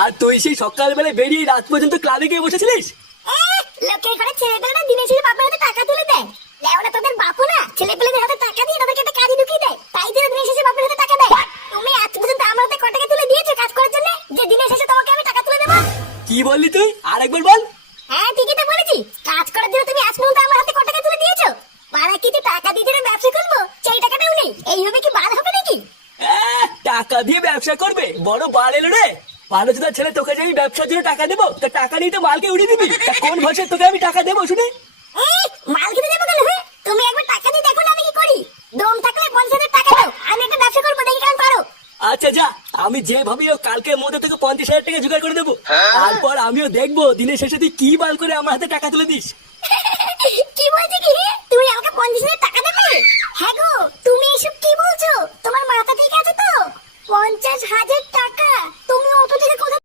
আর তুই সেই সকালবেলা বেরিয়ে রাত পর্যন্ত ক্লাবে গিয়ে বসেছিলিস? লোকের ঘরে ছেলেপেলেরা দিনে শেষে বাপের হাতে টাকা তুলে দেয়। লেওরা তোদের বাপু না ছেলেপেলেদের হাতে টাকা দিয়ে তাদেরকে একটা কাজে ঢুকিয়ে দেয়, তাই জন্য দিনে শেষে বাপের হাতে টাকা দেয়। তুমি আজ পর্যন্ত আমার হাতে কত টাকা তুলে দিয়েছো কাজ করার জন্য, যে দিনের শেষে তোমাকে আমি টাকা তুলে দেবো? কি বললি তুই? আরেকবার বল। হ্যাঁ ঠিকই তো বলেছি, কাজ করার জন্য তুমি আজ পর্যন্ত আমার হাতে কত টাকা তুলে দিয়েছো? পাড়া কিছু টাকা দিয়ে যেন ব্যবসা করবো সেই টাকাটাও নেই, এইভাবে কি বাল হবে নাকি? টাকা দিয়ে ব্যবসা করবে? বড় বাল এলো রে। মানুষদের ছেলে, তোকে যে আমি ব্যবসার জন্য টাকা দেবো, তা টাকা নিয়ে তো মালকে উড়িয়ে দিবি। তা কোন ভাষায় তোকে আমি টাকা দেবো শুনি? মাল কিনে দেবো কেন? হ্যাঁ তুমি একবার টাকা দিয়ে দেখো না আমি কি করি। দম থাকলে 50,000 টাকা দাও, আমি একটা ব্যবসা করবো, দেখি কেমন পারো। আচ্ছা যা, আমি যেভাবে হোক কালকের মধ্যে তোকে 50,000 টাকা জোগাড় করে দেবো। তারপর আমিও দেখবো দিনের শেষে তুই কি বাল করে আমার হাতে টাকা তুলে দিস। কি বলছে কি? তুমি আমাকে 50,000 টাকা দেবে? হ্যাঁ গো, তুমি এসব কি বলছো? তোমার মাথা ঠিক আছে তো? 50,000 টাকা